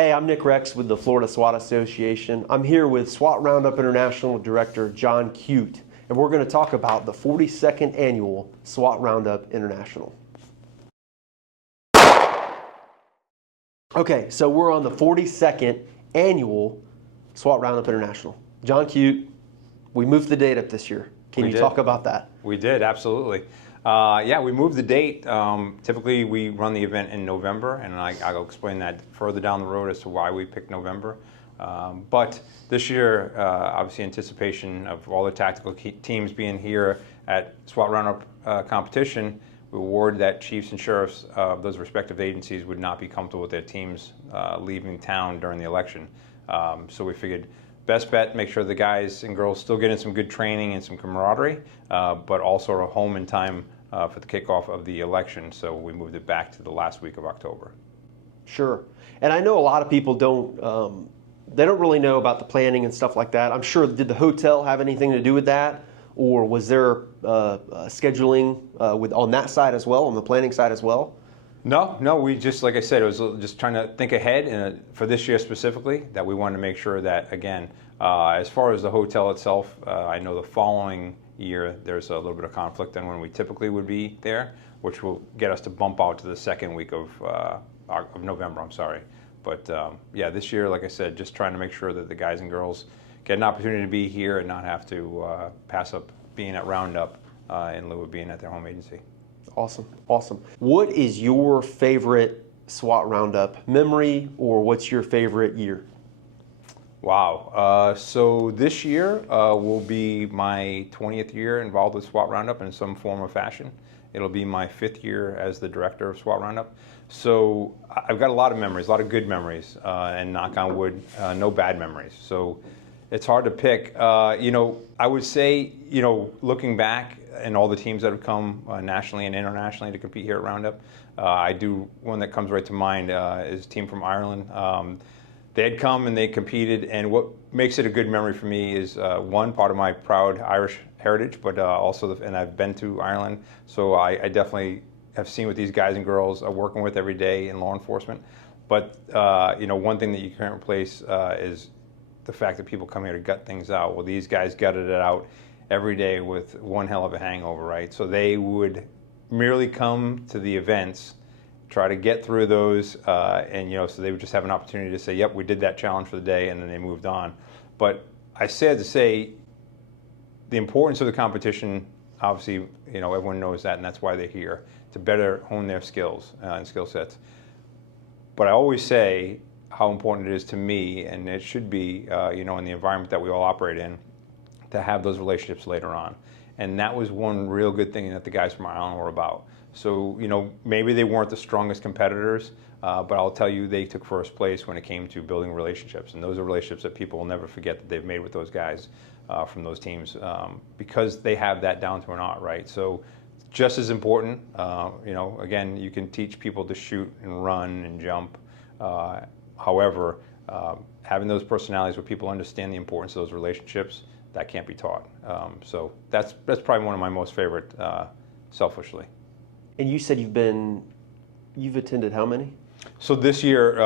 Hey, I'm Nick Rex with the Florida SWAT Association. I'm here with SWAT Roundup International Director John Cute, and we're going to talk about the 42nd Annual SWAT Roundup International. Okay, so we're on the 42nd Annual SWAT Roundup International. John Cute, we moved the date up this year. Can you talk about that? We did, absolutely. Yeah, we moved the date. Typically, we run the event in November, and I'll explain that further down the road as to why we picked November. But this year, obviously, anticipation of all the tactical teams being here at SWAT Roundup competition, we awarded that chiefs and sheriffs of those respective agencies would not be comfortable with their teams leaving town during the election. So we figured, best bet, make sure the guys and girls still getting some good training and some camaraderie, but also are home in time for the kickoff of the election. So we moved it back to the last week of October. Sure. And I know a lot of people they don't really know about the planning and stuff like that. I'm sure, did the hotel have anything to do with that? Or was there scheduling on that side as well, on the planning side as well? No, we just, like I said, it was just trying to think ahead, and for this year specifically, that we wanted to make sure that, again, as far as the hotel itself, I know the following year there's a little bit of conflict on when we typically would be there, which will get us to bump out to the second week of November, I'm sorry. But yeah, this year, like I said, just trying to make sure that the guys and girls get an opportunity to be here and not have to pass up being at Roundup in lieu of being at their home agency. Awesome, awesome. What is your favorite SWAT Roundup memory, or what's your favorite year? Wow. So this year will be my 20th year involved with SWAT Roundup in some form or fashion. It'll be my 5th year as the director of SWAT Roundup. So I've got a lot of memories, a lot of good memories, and knock on wood, no bad memories. So it's hard to pick. I would say, looking back and all the teams that have come nationally and internationally to compete here at Roundup, one that comes right to mind is a team from Ireland. They had come and they competed, and what makes it a good memory for me is one, part of my proud Irish heritage, but also, and I've been to Ireland, so I definitely have seen what these guys and girls are working with every day in law enforcement. But one thing that you can't replace is the fact that people come here to gut things out. Well, these guys gutted it out every day with one hell of a hangover, right? So they would merely come to the events, try to get through those, and so they would just have an opportunity to say, yep, we did that challenge for the day, and then they moved on. But I said to say, the importance of the competition, obviously, everyone knows that, and that's why they're here, to better hone their skills and skill sets. But I always say how important it is to me, and it should be, in the environment that we all operate in, to have those relationships later on. And that was one real good thing that the guys from Ireland were about. So, maybe they weren't the strongest competitors, but I'll tell you, they took first place when it came to building relationships. And those are relationships that people will never forget that they've made with those guys from those teams, because they have that down to an art, right? So just as important, again, you can teach people to shoot and run and jump. However, having those personalities where people understand the importance of those relationships, that can't be taught. So that's probably one of my most favorite, selfishly. And you said you've attended how many? So this year,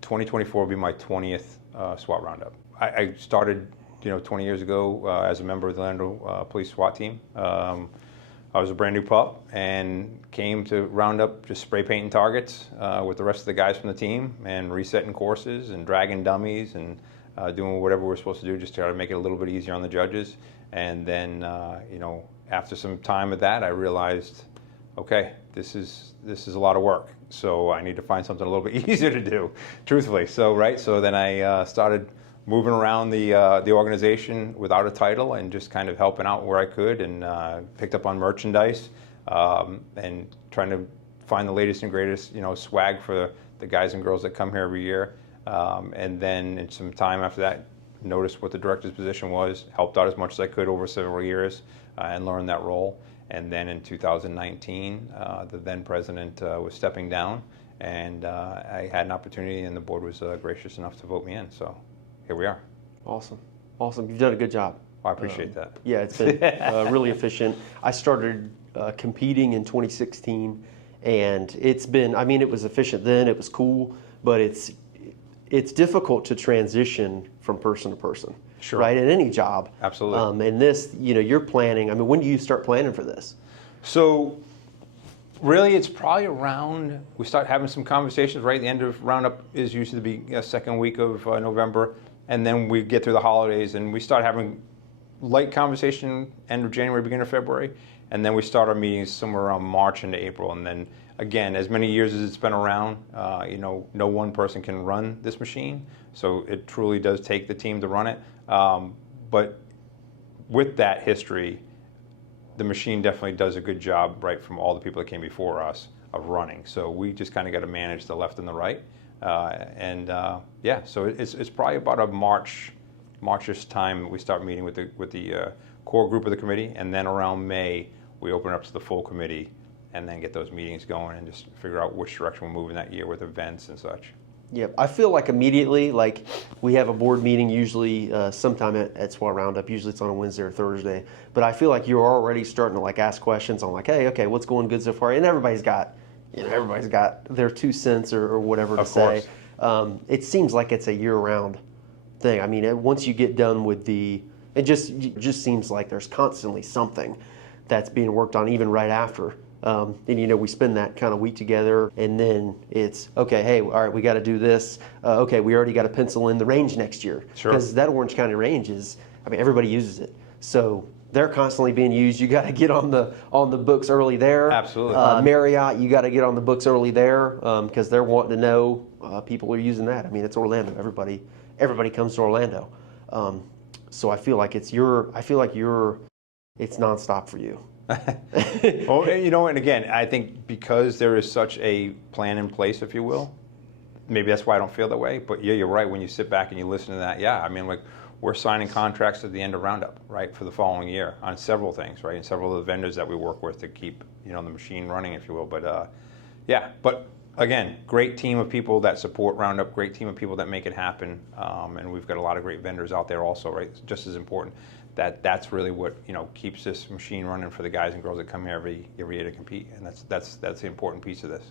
2024 will be my 20th SWAT Roundup. I started, 20 years ago as a member of the Orlando Police SWAT team. I was a brand new pup and came to Roundup just spray painting targets with the rest of the guys from the team and resetting courses and dragging dummies and doing whatever we're supposed to do just to try to make it a little bit easier on the judges. And then, after some time with that, I realized, okay, this is a lot of work. So I need to find something a little bit easier to do, truthfully. So then I started moving around the organization without a title and just kind of helping out where I could, and picked up on merchandise and trying to find the latest and greatest, swag for the guys and girls that come here every year. And then in some time after that, noticed what the director's position was, helped out as much as I could over several years and learned that role. And then in 2019, the then president was stepping down, and I had an opportunity, and the board was gracious enough to vote me in. So here we are. Awesome. You've done a good job. I appreciate that. Yeah, it's been really efficient. I started competing in 2016, and it's been, it was efficient then, it was cool, but it's difficult to transition from person to person, Sure. right? In any job. Absolutely. And this, you're planning. I mean, when do you start planning for this? So really, it's probably around, we start having some conversations, right? The end of Roundup is usually the second week of November, and then we get through the holidays, and we start having light conversation end of January, beginning of February, and then we start our meetings somewhere around March into April. And then again, as many years as it's been around, no one person can run this machine, so it truly does take the team to run it. But with that history, the machine definitely does a good job, right, from all the people that came before us of running. So we just kind of got to manage the left and the right. So it's probably about a Marchish time we start meeting with the core group of the committee, and then around May we open up to the full committee, and then get those meetings going and just figure out which direction we're moving that year with events and such. Yeah, I feel like immediately, like we have a board meeting usually sometime at SWAT Roundup. Usually it's on a Wednesday or Thursday. But I feel like you're already starting to like ask questions on like, hey, okay, what's going good so far? And everybody's got their 2 cents or whatever to say. It seems like it's a year-round thing. I mean, once you get done with it just seems like there's constantly something that's being worked on even right after. And we spend that kind of week together, and then it's okay. Hey, all right, we got to do this. Okay, we already got to pencil in the range next year, Sure. Because that Orange County range everybody uses it, so they're constantly being used. You got to get on the books early there. Absolutely. Marriott, you got to get on the books early there because they're wanting to know people are using that. I mean, it's Orlando. Everybody comes to Orlando, so I feel like it's nonstop for you. Well, and again, I think because there is such a plan in place, if you will, maybe that's why I don't feel that way. But yeah, you're right. When you sit back and you listen to that, yeah, I mean, like we're signing contracts at the end of Roundup, right, for the following year on several things, right, and several of the vendors that we work with to keep the machine running, if you will. But but again, great team of people that support Roundup, great team of people that make it happen, and we've got a lot of great vendors out there also, right, just as important. That's really what keeps this machine running for the guys and girls that come here every year to compete, and that's the important piece of this.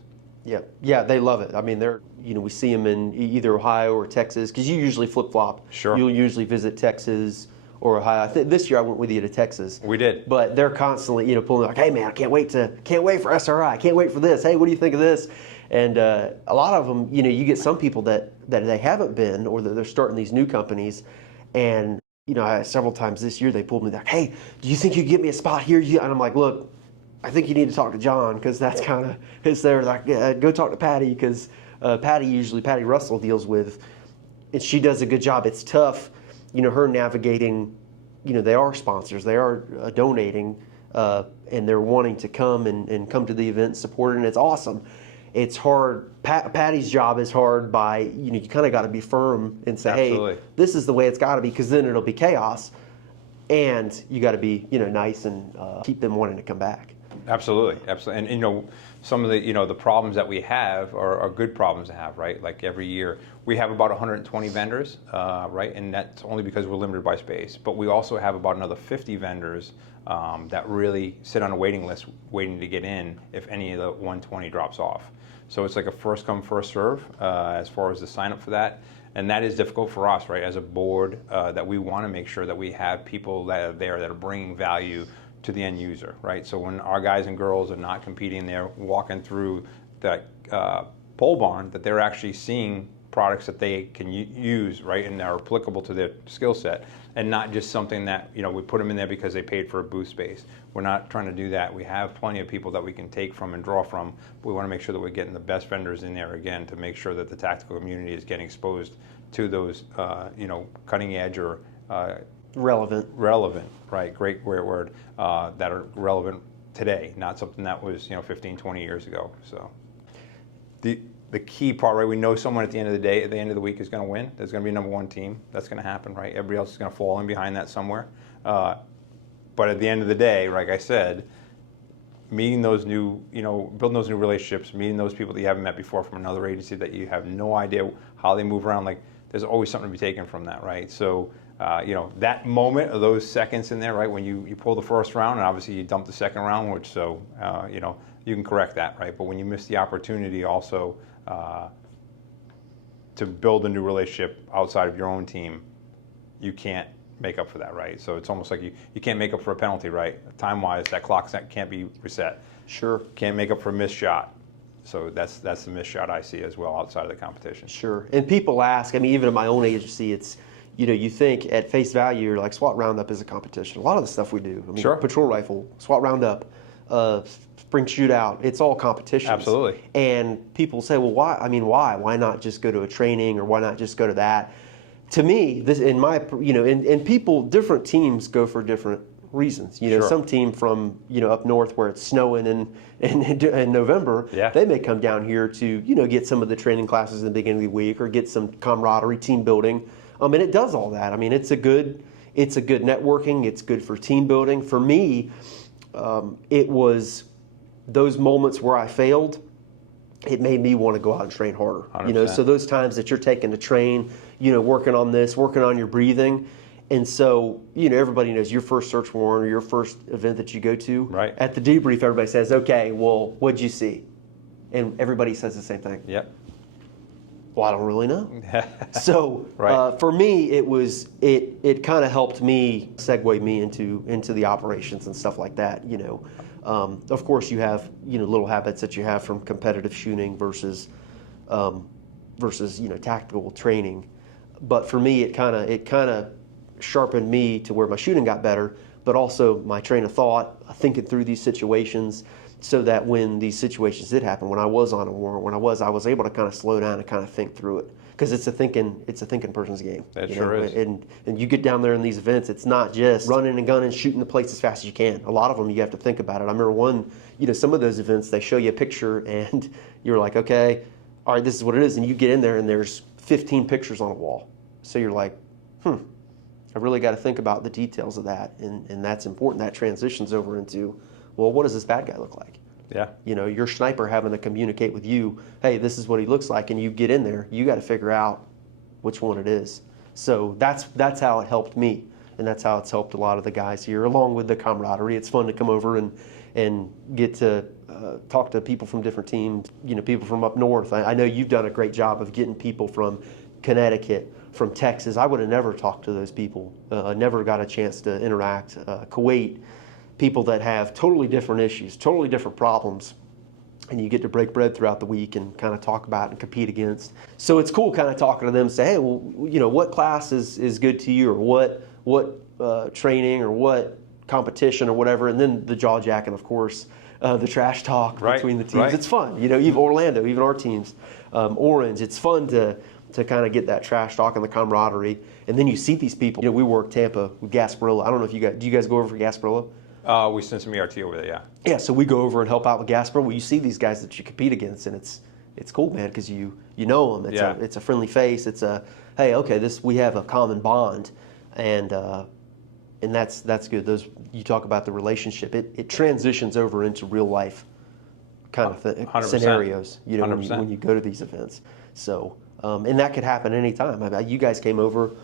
Yeah, they love it. I mean, we see them in either Ohio or Texas because you usually flip flop. Sure. You'll usually visit Texas or Ohio. This year I went with you to Texas. We did. But they're constantly pulling like, hey man, I can't wait for SRI. I can't wait for this. Hey, what do you think of this? And a lot of them, you get some people that they haven't been or that they're starting these new companies, and several times this year they pulled me like, hey, do you think you can get me a spot here? And I'm like, look, I think you need to talk to John because that's kind of his there. Like, go talk to Patty because Patty Russell deals with, and she does a good job. It's tough, her navigating. They are sponsors, they are donating, and they're wanting to come and come to the event and support it, and it's awesome. It's hard. Patty's job is hard by, you kind of got to be firm and say, Absolutely. hey, this is the way it's got to be, because then it'll be chaos. And you got to be, nice and keep them wanting to come back. Absolutely. And some of the problems that we have are good problems to have, right? Like every year we have about 120 vendors, right? And that's only because we're limited by space. But we also have about another 50 vendors that really sit on a waiting list waiting to get in if any of the 120 drops off. So it's like a first come, first serve as far as the sign up for that. And that is difficult for us, right, as a board, that we want to make sure that we have people that are there that are bringing value to the end user, right? So when our guys and girls are not competing, they're walking through that pole barn, that they're actually seeing products that they can use, right, and are applicable to their skill set, and not just something that, we put them in there because they paid for a booth space. We're not trying to do that. We have plenty of people that we can take from and draw from, but we want to make sure that we're getting the best vendors in there, again, to make sure that the tactical community is getting exposed to those, cutting edge or relevant, right, great word, that are relevant today, not something that was 15, 20 years ago. So the key part, right, we know someone at the end of the day, at the end of the week, is going to win. There's going to be a number one team. That's going to happen, right? Everybody else is going to fall in behind that somewhere. But at the end of the day, like I said, meeting those new, building those new relationships, meeting those people that you haven't met before from another agency that you have no idea how they move around, like there's always something to be taken from that, right? So, that moment of those seconds in there, right, when you pull the first round and obviously you dump the second round, which you can correct that, right? But when you miss the opportunity also, to build a new relationship outside of your own team, you can't make up for that, right? So it's almost like you can't make up for a penalty, right? Time-wise, that clock can't be reset. Sure. Can't make up for a missed shot. So that's the missed shot I see as well outside of the competition. Sure. And people ask, I mean, even at my own agency, it's, you think at face value, you're like, SWAT Roundup is a competition. A lot of the stuff we do, I mean, Sure. patrol rifle, SWAT Roundup, spring shootout, it's all competitions. Absolutely. And people say, well, why? I mean, why? Why not just go to a training, or why not just go to that? To me, this, in my, and people, different teams go for different reasons. Sure. Some team from, up north where it's snowing in November, Yeah. they may come down here to, get some of the training classes in the beginning of the week, or get some camaraderie, team building. And it does all that. I mean, it's a good networking. It's good for team building. For me, it was those moments where I failed. It made me want to go out and train harder. 100%. So those times that you're taking to train, working on this, working on your breathing. And so, everybody knows your first search warrant or your first event that you go to. Right. At the debrief, everybody says, okay, well, what'd you see? And everybody says the same thing. Yep. Well, I don't really know. So Right. for me, it kind of helped me segue me into the operations and stuff like that. Of course, you have little habits that you have from competitive shooting versus tactical training. But for me, it kind of sharpened me to where my shooting got better, but also my train of thought, thinking through these situations, so that when these situations did happen, when I was on a warrant, I was able to kind of slow down and kind of think through it, because it's a thinking person's game. That sure is. And you get down there in these events, it's not just running and gunning, shooting the place as fast as you can. A lot of them you have to think about it. I remember one, some of those events, they show you a picture and you're like, okay, all right, this is what it is, and you get in there and there's 15 pictures on a wall. So you're like, I really got to think about the details of that, and that's important. That transitions over into, well, what does this bad guy look like? Yeah. Your sniper having to communicate with you, hey, this is what he looks like, and you get in there, you got to figure out which one it is. So that's how it helped me, and that's how it's helped a lot of the guys here, along with the camaraderie. It's fun to come over and get to talk to people from different teams, people from up north. I know you've done a great job of getting people from Connecticut, from Texas. I would have never talked to those people, never got a chance to interact. Kuwait, people that have totally different issues, totally different problems, and you get to break bread throughout the week and kind of talk about and compete against. So it's cool kind of talking to them and say, hey, well, what class is good to you, or what training or what competition or whatever, and then the jaw jacking, of course, the trash talk between the teams. Right. It's fun, even Orlando, even our teams, Orange. It's fun to kind of get that trash talk and the camaraderie, and then you see these people. We work Tampa with Gasparilla. I don't know if do you guys go over for Gasparilla? We sent some ERT over there, yeah. Yeah, so we go over and help out with Gasparilla. Well, you see these guys that you compete against, and it's cool, man, because you know them. It's a friendly face. It's a, hey, okay, we have a common bond, and that's good. You talk about the relationship. It transitions over into real life kind of scenarios. When you go to these events. So. And that could happen anytime. You guys came over,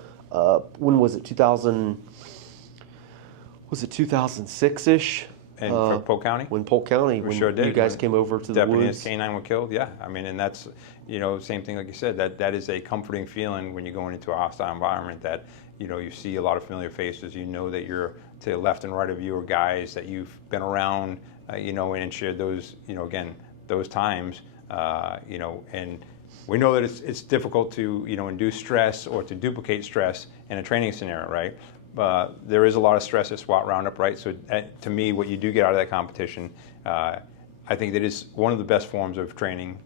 when was it, 2006-ish? And from Polk County? When Polk County, when sure did. You guys came over to the woods. Deputy K9 were killed, yeah. I mean, and that's, same thing like you said, that is a comforting feeling when you're going into a hostile environment that, you see a lot of familiar faces. You know that you're to the left and right of you are guys that you've been around, and shared those, again, those times, and we know that it's difficult to induce stress or to duplicate stress in a training scenario, right? There is a lot of stress at SWAT Roundup, right? So to me, what you do get out of that competition, I think that is one of the best forms of training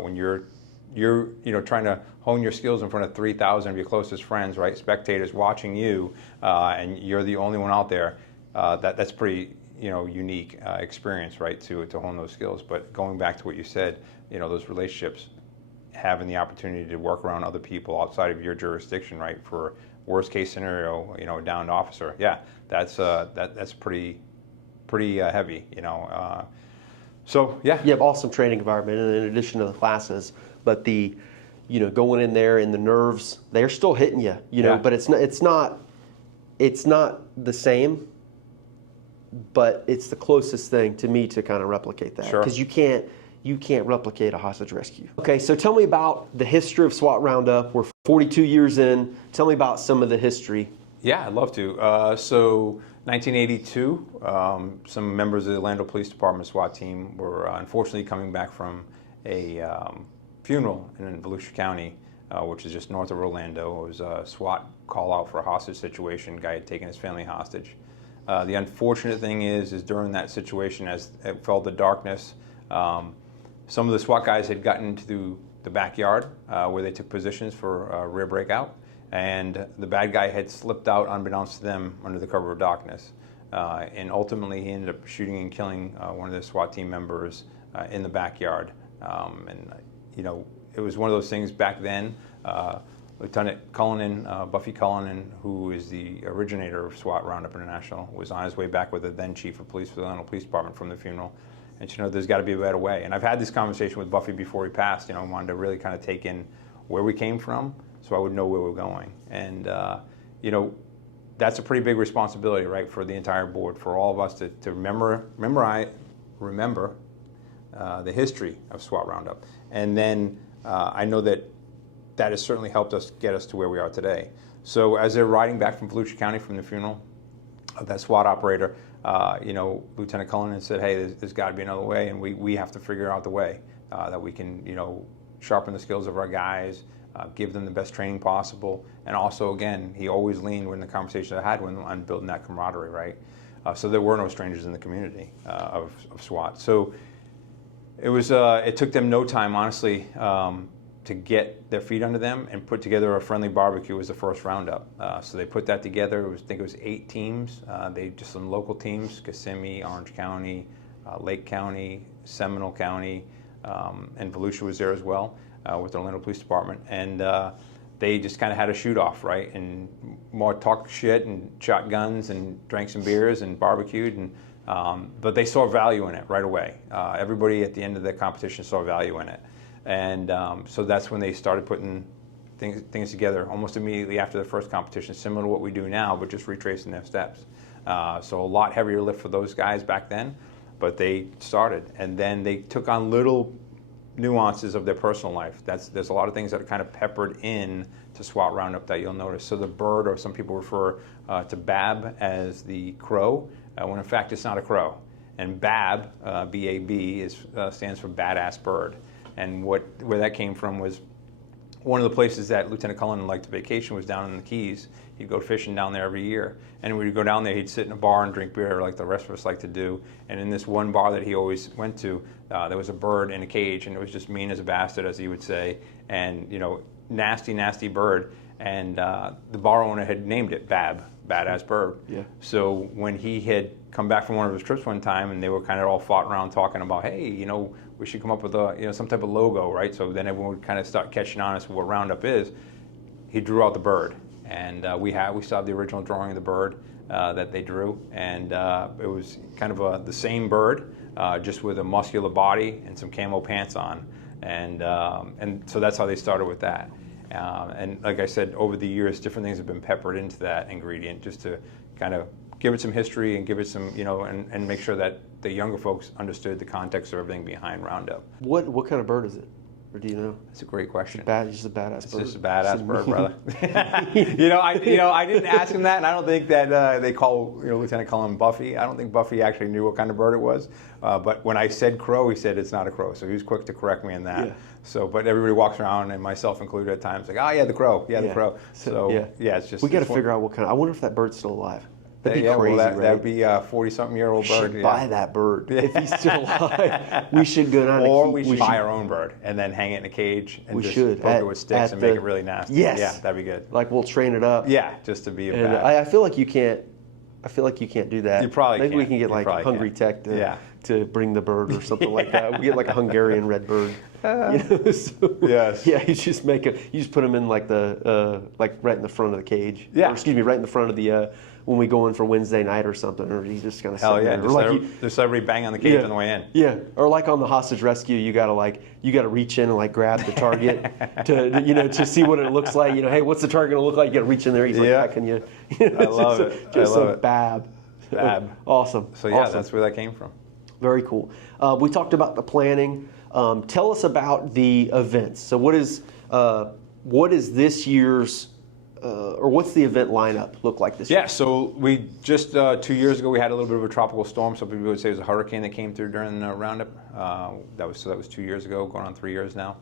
when you're trying to hone your skills in front of 3,000 of your closest friends, right? Spectators watching you, and you're the only one out there. That's pretty unique experience, right? To hone those skills. But going back to what you said, those relationships, having the opportunity to work around other people outside of your jurisdiction, right? For worst case scenario, down to officer. Yeah, that's pretty heavy, So yeah. You have awesome training environment in addition to the classes, but going in there and the nerves, they're still hitting you, but it's not the same, but it's the closest thing to me to kind of replicate that. Sure. Because you can't you can't replicate a hostage rescue. Okay, so tell me about the history of SWAT Roundup. We're 42 years in. Tell me about some of the history. Yeah, I'd love to. So 1982, some members of the Orlando Police Department SWAT team were unfortunately coming back from a funeral in Volusia County, which is just north of Orlando. It was a SWAT call out for a hostage situation. Guy had taken his family hostage. The unfortunate thing is during that situation, as it fell to darkness, some of the SWAT guys had gotten into the backyard where they took positions for a rear breakout, and the bad guy had slipped out unbeknownst to them under the cover of darkness. And ultimately he ended up shooting and killing one of the SWAT team members in the backyard. And you know, it was one of those things back then. Lieutenant Cullinan, Buffy Cullinan, who is the originator of SWAT Roundup International, was on his way back with the then chief of police for the Orlando Police Department from the funeral. And you know, there's got to be a better way. And I've had this conversation with Buffy before he passed. You know, I wanted to really kind of take in where we came from, so I would know where we're going. And you know, that's a pretty big responsibility, right, for the entire board, for all of us to remember the history of SWAT Roundup. And then I know that has certainly helped us get us to where we are today. So as they're riding back from Volusia County from the funeral of that SWAT operator, you know, Lieutenant Cullinan said, hey, there's got to be another way, and we have to figure out the way that we can, you know, sharpen the skills of our guys, give them the best training possible, and also, again, he always leaned when the conversation I had with him on building that camaraderie, right? So there were no strangers in the community of SWAT. So it was, it took them no time, honestly, to get their feet under them and put together a friendly barbecue as the first roundup. So they put that together. I think it was 8 teams. They just some local teams: Kissimmee, Orange County, Lake County, Seminole County, and Volusia was there as well with the Orlando Police Department. And they just kind of had a shoot off, right? And more talk shit and shot guns and drank some beers and barbecued. And but they saw value in it right away. Everybody at the end of the competition saw value in it. And so that's when they started putting things together almost immediately after the first competition, similar to what we do now, but just retracing their steps. So a lot heavier lift for those guys back then, but they started. And then they took on little nuances of their personal life. There's a lot of things that are kind of peppered in to SWAT Roundup that you'll notice. So the bird, or some people refer to BAB as the crow, when in fact it's not a crow. And BAB, B-A-B, stands for badass bird. And where that came from was one of the places that Lieutenant Cullinan liked to vacation was down in the Keys. He'd go fishing down there every year. And when he'd go down there, he'd sit in a bar and drink beer like the rest of us like to do. And in this one bar that he always went to, there was a bird in a cage, and it was just mean as a bastard, as he would say. And, you know, nasty, nasty bird. And the bar owner had named it BAB, badass bird. Yeah. So when he had come back from one of his trips one time, and they were kind of all fought around talking about, hey, you know, we should come up with a, you know, some type of logo, right? So then everyone would kind of start catching on as to what Roundup is. He drew out the bird, and we still have the original drawing of the bird that they drew, and it was kind of the same bird, just with a muscular body and some camo pants on, and so that's how they started with that. And like I said, over the years, different things have been peppered into that ingredient just to kind of give it some history and give it some, you know, and make sure that the younger folks understood the context of everything behind Roundup. What kind of bird is it? Or do you know? That's a great question. It's just a badass bird. It's just a badass bird, brother. I didn't ask him that, and I don't think that they call Lieutenant Cullinan Buffy. I don't think Buffy actually knew what kind of bird it was. But when I said crow, he said it's not a crow. So he was quick to correct me in that. Yeah. So, but everybody walks around, and myself included at times, like, oh yeah, the crow, the crow. So yeah, it's just we got to figure out what kind. I wonder if that bird's still alive. That'd be crazy, well, right? That'd be a 40-something-year-old bird. We should buy that bird if he's still alive. We should go down. Or we should buy our own bird and then hang it in a cage and just poke it with sticks and make it really nasty. Yes. Yeah, that'd be good. Like we'll train it up. Yeah, just to be a and bad. I feel like you can't. I feel like you can't do that. You probably Maybe can't. we can get like Hungry Tech to bring the bird or something like that. We get like a Hungarian red bird. Yes. Yeah, you just put them in like the like right in the front of the cage. Yeah. Or, excuse me, right in the front of the when we go in for Wednesday night or something, or he's just kind of hell yeah, there. Just everybody bang on the cage on the way in. Yeah, or like on the hostage rescue, you gotta reach in and like grab the target to see what it looks like. Hey, what's the target gonna look like? You gotta reach in there. He's like, how can you? I love it. Just a BAB. BAB. Awesome. So yeah, awesome. that's where that came from. Very cool. We talked about the planning. Tell us about the events. So what is this year's or what's the event lineup look like this year? Yeah, so we just 2 years ago we had a little bit of a tropical storm. Some people would say it was a hurricane that came through during the roundup. That was 2 years ago, going on 3 years now.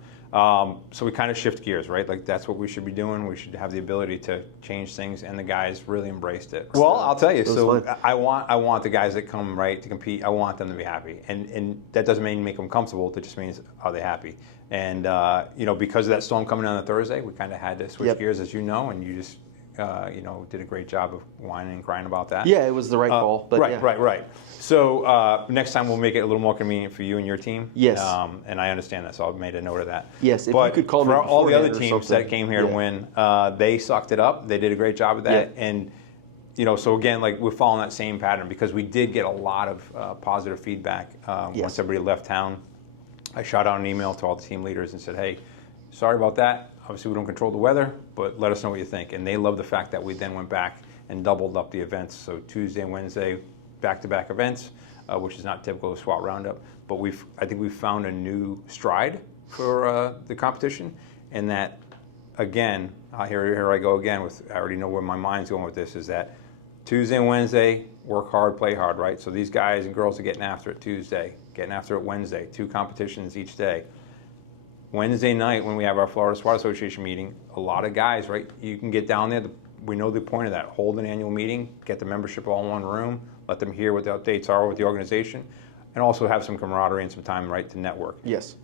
So we kind of shift gears, right? Like that's what we should be doing. We should have the ability to change things, and the guys really embraced it. Well, I'll tell you. So I want the guys that come right to compete. I want them to be happy, and that doesn't mean make them comfortable. That just means are they happy? And because of that storm coming on a Thursday, we kind of had to switch gears, as you know, and you just did a great job of whining and crying about that. Yeah, it was the right call. But Right. So next time we'll make it a little more convenient for you and your team. Yes. And I understand that, so I've made a note of that. Yes, if but you could call me for all the other beforehand or teams something. that came here to win, they sucked it up. They did a great job of that. Yeah. And so again, like we're following that same pattern because we did get a lot of positive feedback once everybody left town. I shot out an email to all the team leaders and said, hey, sorry about that. Obviously, we don't control the weather, but let us know what you think. And they love the fact that we then went back and doubled up the events. So Tuesday and Wednesday, back-to-back events, which is not typical of SWAT Roundup. But I think we've found a new stride for the competition. And that, again, here I go again I already know where my mind's going with this, is that Tuesday and Wednesday, work hard, play hard, right? So these guys and girls are getting after it Tuesday, getting after it Wednesday, 2 competitions each day. Wednesday night when we have our Florida SWAT Association meeting, a lot of guys, right? You can get down there. We know the point of that. Hold an annual meeting, get the membership all in one room, let them hear what the updates are with the organization, and also have some camaraderie and some time, right, to network. Yes.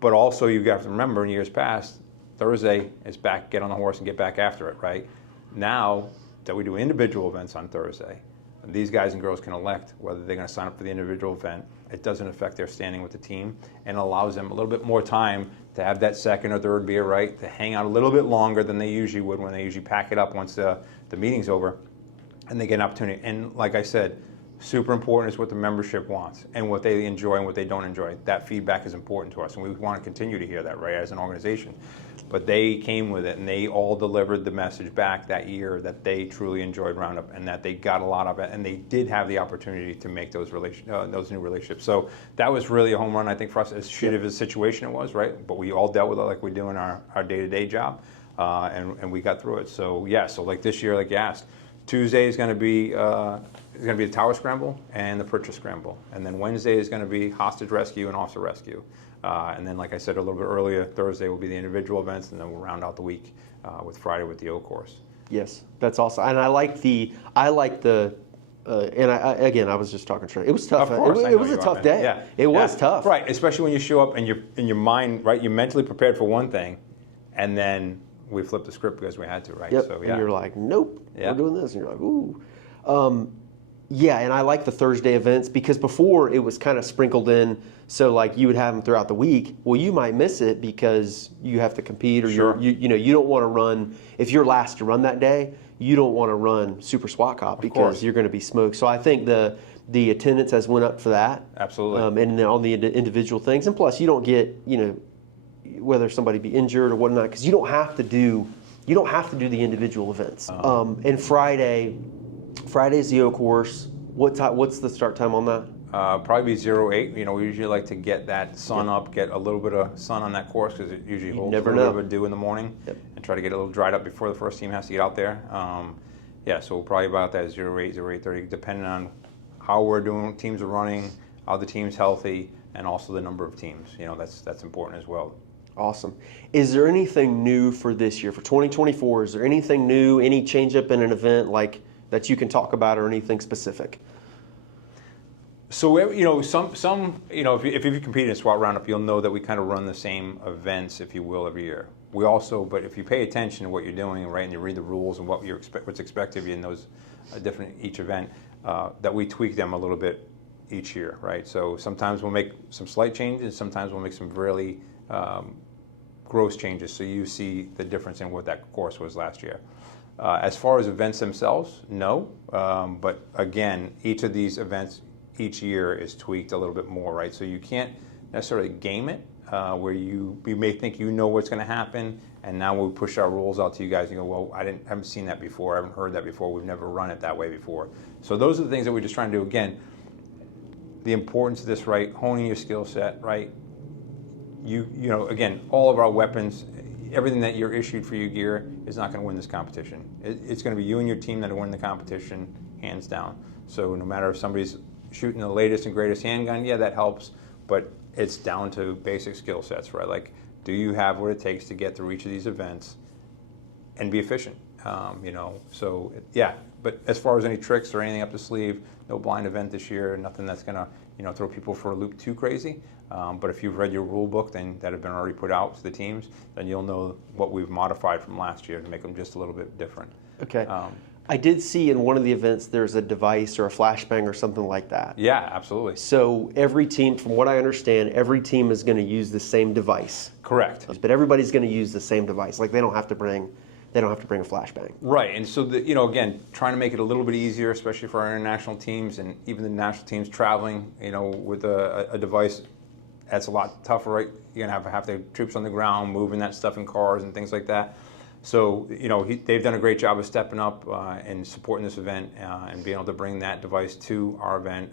But also you have to remember in years past, Thursday is back, get on the horse and get back after it, right? Now that we do individual events on Thursday, these guys and girls can elect whether they're going to sign up for the individual event. It doesn't affect their standing with the team and allows them a little bit more time to have that second or third beer, right, to hang out a little bit longer than they usually would when they usually pack it up once the meeting's over, and they get an opportunity. And like I said, super important is what the membership wants and what they enjoy and what they don't enjoy. That feedback is important to us, and we want to continue to hear that, right, as an organization. But they came with it, and they all delivered the message back that year that they truly enjoyed Roundup and that they got a lot of it, and they did have the opportunity to make those new relationships. So that was really a home run, I think, for us, as shit of a situation it was, right? But we all dealt with it like we do in our day-to-day job, and we got through it. So yeah, so like this year, like you asked, Tuesday is going to be the Tower Scramble and the Purchase Scramble, and then Wednesday is going to be Hostage Rescue and Officer Rescue. And then, like I said a little bit earlier, Thursday will be the individual events, and then we'll round out the week with Friday with the O course. Yes, that's awesome. And I like the, and I was just talking straight. It was tough. Of course, it was a tough day. Yeah. It was tough. Right, especially when you show up and you're in your mind, right, you're mentally prepared for one thing, and then we flipped the script because we had to, right? Yep. So, And you're like, nope, Yeah. we're doing this. And you're like, ooh. Yeah, and I like the Thursday events because before it was kind of sprinkled in. So like you would have them throughout the week. Well, you might miss it because you have to compete, or Sure. you don't want to run. If you're last to run that day, you don't want to run Super SWAT Cop because course. you're going to be smoked. So I think the attendance has went up for that. Absolutely. And then on the individual things, and plus you don't get whether somebody be injured or whatnot, because you don't have to do the individual events. And Friday's the O course. What's the start time on that? Probably be 08. We usually like to get that sun up, get a little bit of sun on that course because it usually holds a little bit of a dew in the morning, and try to get a little dried up before the first team has to get out there. So we'll probably about that 08, 08:30, depending on how we're doing, teams are running, are the teams healthy, and also the number of teams. That's important as well. Awesome. Is there anything new for this year, for 2024? Is there anything new, any change up in an event like that you can talk about, or anything specific? So if you compete in SWAT Roundup, you'll know that we kind of run the same events, if you will, every year. We also, but if you pay attention to what you're doing, right, and you read the rules and what's expected of you in those each event, that we tweak them a little bit each year, right? So sometimes we'll make some slight changes, sometimes we'll make some really gross changes, so you see the difference in what that course was last year. As far as events themselves, no. But again, each of these events each year is tweaked a little bit more, right? So you can't necessarily game it, where you may think you know what's going to happen, and now we push our rules out to you guys and you go, well, I haven't seen that before, I haven't heard that before, we've never run it that way before. So those are the things that we're just trying to do. Again, the importance of this, right? Honing your skill set, right? you know, again, all of our weapons, everything that you're issued for your gear is not going to win this competition. It's going to be you and your team that will win the competition, hands down. So no matter if somebody's shooting the latest and greatest handgun, yeah, that helps, but it's down to basic skill sets, right? Like, do you have what it takes to get through each of these events and be efficient? You know, so yeah. But as far as any tricks or anything up the sleeve, no blind event this year. Nothing that's gonna, you know, throw people for a loop too crazy. But if you've read your rule book, then that have been already put out to the teams, then you'll know what we've modified from last year to make them just a little bit different. Okay. I did see in one of the events there's a device or a flashbang or something like that. Yeah, absolutely. So every team, from what I understand, every team is going to use the same device. Correct. But everybody's going to use the same device. Like they don't have to bring a flashbang. Right, and so you know, again, trying to make it a little bit easier, especially for our international teams and even the national teams traveling. You know, with a device that's a lot tougher, right? You're gonna have the troops on the ground moving that stuff in cars and things like that. So, you know, they've done a great job of stepping up and supporting this event and being able to bring that device to our event.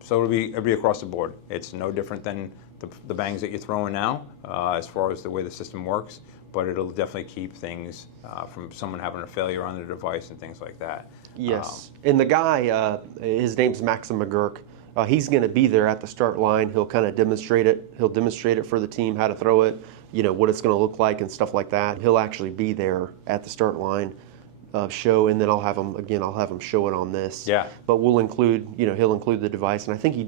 So it'll be across the board. It's no different than the bangs that you're throwing now as far as the way the system works, but it'll definitely keep things from someone having a failure on their device and things like that. Yes, and the guy, his name's Maxim McGurk. He's going to be there at the start line. He'll kind of demonstrate it. He'll demonstrate it for the team, how to throw it, you know, what it's going to look like and stuff like that. He'll actually be there at the start line show, and then I'll have him show it on this. Yeah. But we'll include, you know, he'll include the device, and I think he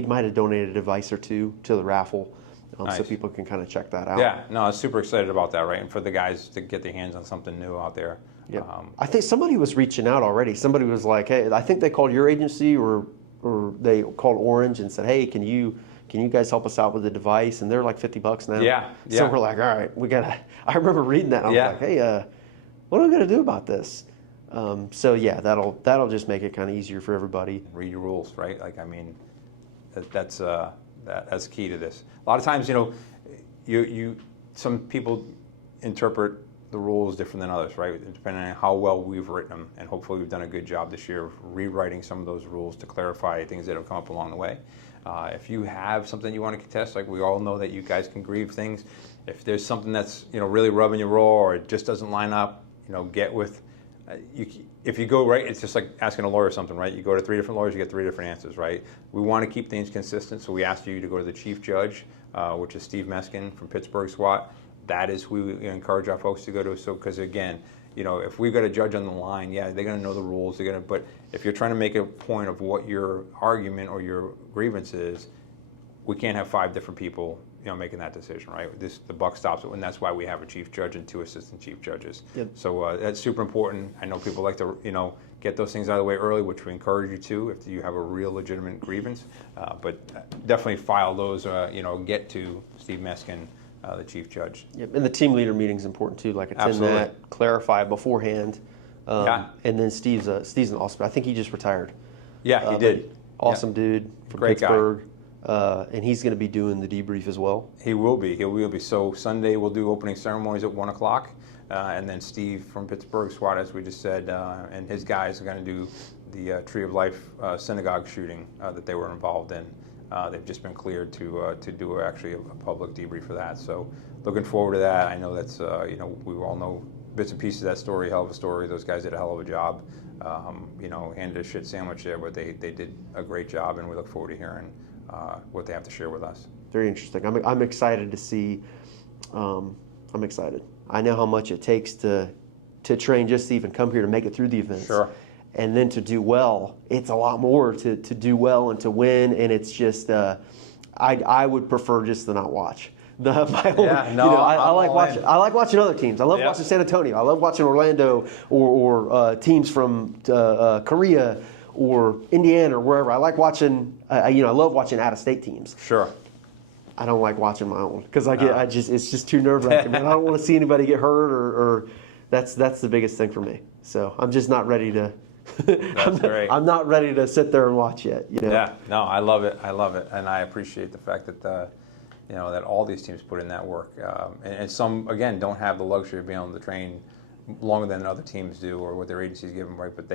might have donated a device or two to the raffle. Nice. So people can kind of check that out. Yeah, no, I was super excited about that, right? And for the guys to get their hands on something new out there. Yeah. I think somebody was reaching out already. Somebody was like, hey, I think they called your agency or they called Orange and said, hey, can you guys help us out with the device? And they're like $50 now. Yeah. So we're like, all right, I remember reading that. I was like, hey, what are we going to do about this? So yeah, that'll just make it kind of easier for everybody. Read your rules, right? Like, I mean, that's key to this. A lot of times, you know, some people interpret the rules different than others, right? Depending on how well we've written them, and hopefully we've done a good job this year of rewriting some of those rules to clarify things that have come up along the way. If you have something you want to contest, like we all know that you guys can grieve things. If there's something that's, you know, really rubbing you raw or it just doesn't line up, you know, get with. If you go right, it's just like asking a lawyer something, right? You go to 3 different lawyers, you get 3 different answers, right? We want to keep things consistent, so we asked you to go to the chief judge, which is Steve Meskin from Pittsburgh SWAT. That is who we encourage our folks to go to. So, because again, you know, if we've got a judge on the line, yeah, they're going to know the rules. But if you're trying to make a point of what your argument or your grievance is, we can't have 5 different people, you know, making that decision, right? The buck stops, and that's why we have a chief judge and 2 assistant chief judges. Yep. So that's super important. I know people like to, you know, get those things out of the way early, which we encourage you to if you have a real legitimate grievance. But definitely file those, you know, get to Steve Meskin, the chief judge. Yep. And the team leader meeting is important too. Like attend Absolutely. that, clarify beforehand. Yeah. And then Steve's an awesome. I think he just retired. Yeah, he did. Awesome dude from Great guy. Pittsburgh. And he's going to be doing the debrief as well. He will be. So Sunday we'll do opening ceremonies at 1 o'clock, and then Steve from Pittsburgh SWAT, as we just said, and his guys are going to do the Tree of Life synagogue shooting that they were involved in. They've just been cleared to do actually a public debrief for that. So looking forward to that. I know that's you know, we all know bits and pieces of that story. Hell of a story. Those guys did a hell of a job. You know, handed a shit sandwich there, but they did a great job, and we look forward to hearing what they have to share with us. Very interesting. I'm excited to see. I'm excited. I know how much it takes to train just to even come here to make it through the events. Sure. And then to do well, it's a lot more to do well and to win. And it's just, I would prefer just to not watch. I like watching. I like watching other teams. I love watching San Antonio. I love watching Orlando or teams from Korea or Indiana or wherever. I like watching. I love watching out-of-state teams. Sure. I don't like watching my own because it's just too nerve-wracking. I don't want to see anybody get hurt or that's the biggest thing for me. So I'm just not ready to. That's great. I'm not ready to sit there and watch yet. You know? Yeah, no, I love it, and I appreciate the fact that you know, that all these teams put in that work, and some again don't have the luxury of being able to train longer than other teams do or what their agencies give them, right? But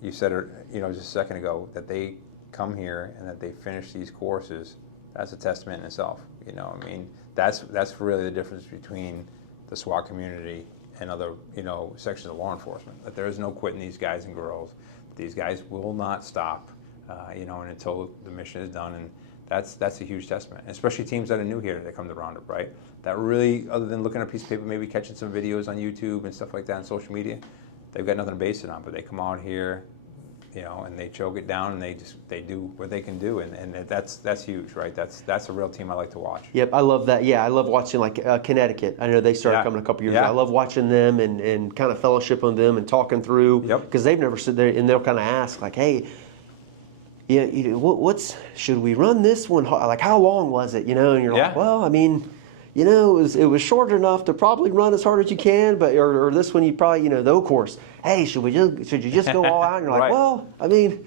you said it, you know, just a second ago, that they come here and that they finish these courses that's a testament in itself. You know, I mean, that's really the difference between the SWAT community and other, you know, sections of law enforcement. That there is no quitting these guys and girls. These guys will not stop, you know, and until the mission is done. And that's a huge testament, especially teams that are new here that come to Roundup, right? That really, other than looking at a piece of paper, maybe catching some videos on YouTube and stuff like that on social media, they've got nothing to base it on. But they come out here, you know, and they choke it down, and they do what they can do, and that's huge, right? That's a real team I like to watch. Yep, I love that. Yeah, I love watching like Connecticut. I know they started coming a couple years ago. I love watching them and kind of fellowship on them and talking through, because they've never sit there, and they'll kind of ask like, hey, yeah, you know, what's should we run this one? Like, how long was it? You know, and you're like, well, I mean, you know, it was short enough to probably run as hard as you can, but or this one you probably, you know, the course. Hey, should you just go all out? And you're like, well, I mean,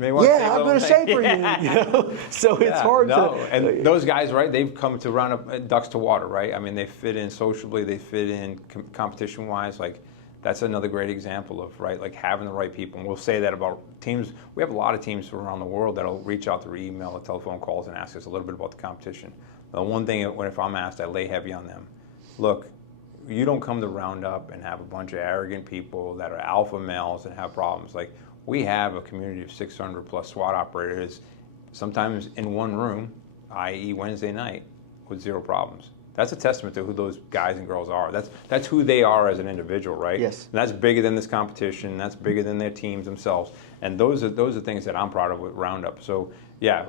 yeah, I'm going to shape for you. You know, so it's hard to. And those guys, right? They've come to Roundup ducks to water, right? I mean, they fit in socially, they fit in competition wise, like. That's another great example of, right, like having the right people. And we'll say that about teams. We have a lot of teams from around the world that'll reach out through email or telephone calls and ask us a little bit about the competition. The one thing, if I'm asked, I lay heavy on them. Look, you don't come to Roundup and have a bunch of arrogant people that are alpha males and have problems. Like, we have a community of 600 plus SWAT operators, sometimes in one room, i.e. Wednesday night, with zero problems. That's a testament to who those guys and girls are. That's who they are as an individual, right? Yes. And that's bigger than this competition. That's bigger than their teams themselves. And those are things that I'm proud of with Roundup. So yeah,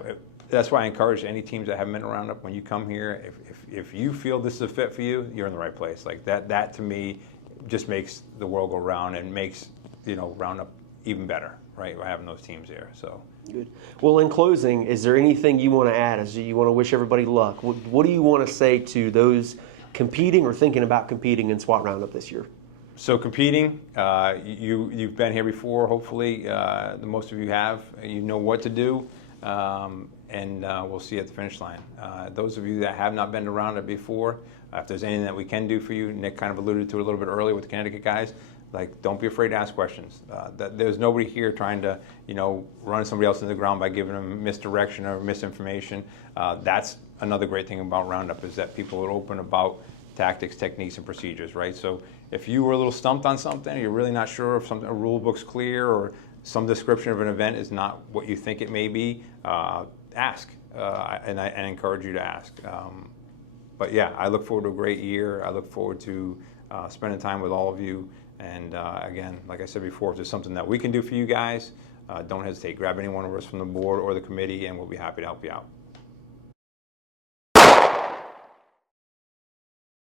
that's why I encourage any teams that haven't been to Roundup, when you come here, if you feel this is a fit for you, you're in the right place. Like that to me just makes the world go round and makes, you know, Roundup even better, right? By having those teams here. So. Good. Well, in closing, is there anything you want to add? As you want to wish everybody luck? What do you want to say to those competing or thinking about competing in SWAT Roundup this year? So competing, you've been here before. Hopefully, the most of you have. You know what to do, and we'll see you at the finish line. Those of you that have not been to Roundup before, if there's anything that we can do for you, Nick kind of alluded to it a little bit earlier with the Connecticut guys. Like, don't be afraid to ask questions. There's nobody here trying to, you know, run somebody else into the ground by giving them misdirection or misinformation. That's another great thing about Roundup, is that people are open about tactics, techniques, and procedures, right? So if you were a little stumped on something, you're really not sure if a rule book's clear or some description of an event is not what you think it may be, ask. And I encourage you to ask. But yeah, I look forward to a great year. I look forward to spending time with all of you. And again, like I said before, if there's something that we can do for you guys, don't hesitate. Grab any one of us from the board or the committee, and we'll be happy to help you out.